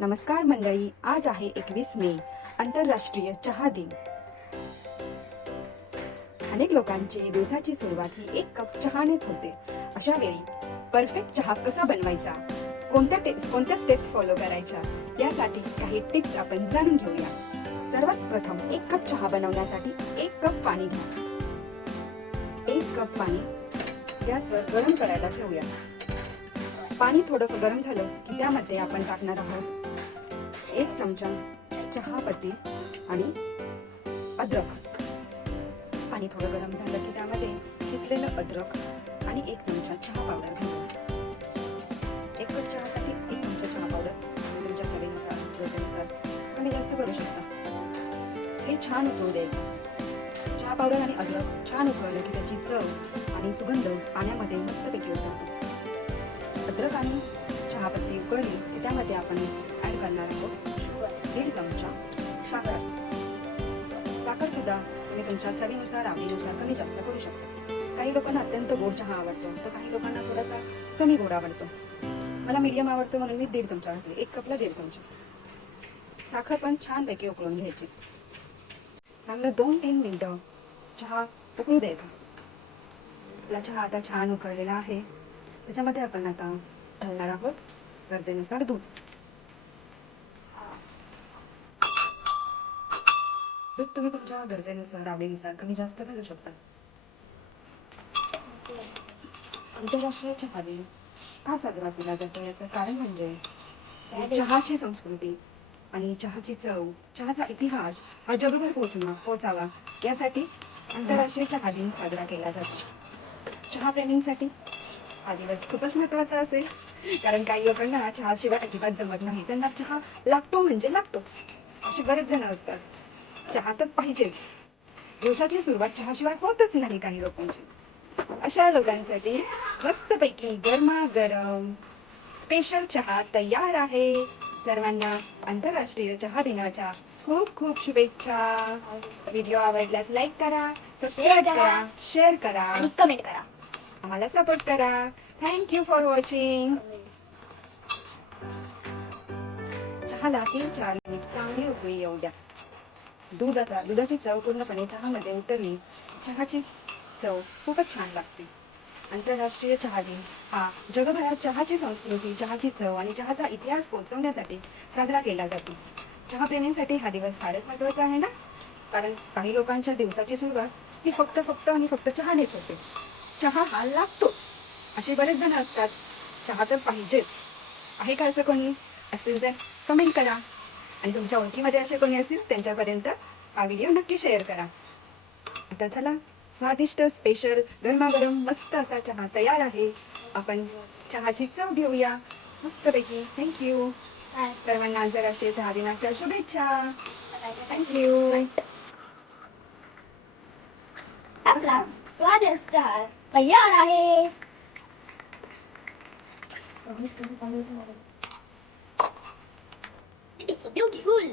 नमस्कार मंडळी, आज आहे 21 मे, आंतरराष्ट्रीय चहा दिन. अनेक लोकांची दिवसाची सुरुवात ही एक कप चहानेच होते. अशा वेळी परफेक्ट चहा कसा बनवायचा, कोणत्या स्टेप्स फॉलो करायच्या, यासाठी काही टिप्स आपण जाणून घेऊया. सर्वात प्रथम 1 कप चहा बनवण्यासाठी 1 कप पाणी घ्या. 1 कप पाणी गॅसवर गरम करायला ठेवूया. पाणी थोडं गरम झालं की त्यामध्ये आपण टाकणार आहोत 1 चमचा चहापत्ती आणि अद्रक. पाणी थोडं गरम झालं की त्यामध्ये किसलेलं अद्रक आणि 1 चमचा चहा पावडर घालूया. 1 कप चहासाठी 1 चमचा चहा पावडर, तुमच्या चवीनुसार गरजेनुसार कमी जास्त करू शकता. हे छान उकळू द्यायचं. चहा पावडर आणि अद्रक छान उकळलं की त्याची चव आणि सुगंध पाण्यामध्ये मस्तपैकी उतरतो. अद्रक आणि चहापत्ती उकळली की त्यामध्ये आपण ॲड करणार आहोत 1.5 चमचा साखर. साखर सुद्धा तुम्ही तुमच्या चवीनुसार आवडीनुसार कमी जास्त करू शकता. काही लोकांना अत्यंत गोड चहा आवडतो, तर काही लोकांना थोडासा कमी गोड आवडतो. मला मीडियम आवडतो म्हणून मी 1.5 चमचा घातले. 1 कपला 1.5 चमचा. साखर पण छानपैकी उकळून घ्यायची. चांगलं 2-3 मिनिटं चहा उकळू द्यायचा. आपला चहा आता छान उकळलेला आहे. त्याच्यामध्ये आपण आता घालणार आहोत गरजेनुसार दूध. दूध तुम्ही तुमच्या गरजेनुसार आवडीनुसार कमी जास्त घालू शकता. आंतरराष्ट्रीय चहा दिन का साजरा केला जातो याचं कारण म्हणजे चहाची संस्कृती आणि चहाची चव, चहाचा इतिहास हा जगभर पोहोचावा यासाठी आंतरराष्ट्रीय चहा दिन साजरा केला जातो. चहा प्रेमींसाठी हा दिवस खूपच महत्त्वाचा असेल, कारण काही लोकांना चहाशिवाय अजिबात जमत नाही. त्यांना चहा लागतो म्हणजे लागतोच. असे बरेच जण असतात. चहा तर पाहिजेच. दिवसाची सुरुवात चहाशिवाय होतच नाही काही लोकांची. अशा लोकांसाठी मस्तपैकी गरमागरम स्पेशल चहा तयार आहे. सर्वांना आंतरराष्ट्रीय चहा दिनाच्या खूप खूप शुभेच्छा. व्हिडिओ आवडल्यास लाईक करा, सबस्क्राईब करा, शेअर करा आणि कमेंट करा. आम्हाला सपोर्ट करा. Thank you for watching. चहाला 3-4 मिनिट चांगली उकळी येऊ द्या. दुधाची चव पूर्णपणे चहामध्ये उतरली. चहाची चव खूपच छान लागते. आंतरराष्ट्रीय चहा दिन हा जगभरात चहाची संस्कृती, चहाची चव आणि चहाचा इतिहास पोहोचवण्यासाठी साजरा केला जातो. चहा प्रेमींसाठी हा दिवस फारच महत्त्वाचा आहे ना, कारण काही लोकांच्या दिवसाची सुरुवात ही फक्त चहानेच होते. चहा हा लागतोच. असे बरेच जण असतात. चहा तर पाहिजेच. आहे का असं कोणी? असतील तर कमेंट करा आणि तुमच्या ओळखीमध्ये असे कोणी असतील त्यांच्यापर्यंत हा व्हिडिओ नक्की शेअर करा. आता चला, स्वादिष्ट स्पेशल गरमागरम मस्त असा चहा तयार आहे. आपण चहाची चव घेऊया मस्तपैकी. थँक्यू. सर्वांना आंतरराष्ट्रीय चहा दिनाच्या शुभेच्छा. थँक्यू. आपला स्वादिष्ट चहा तयार आहे. It is so beautiful.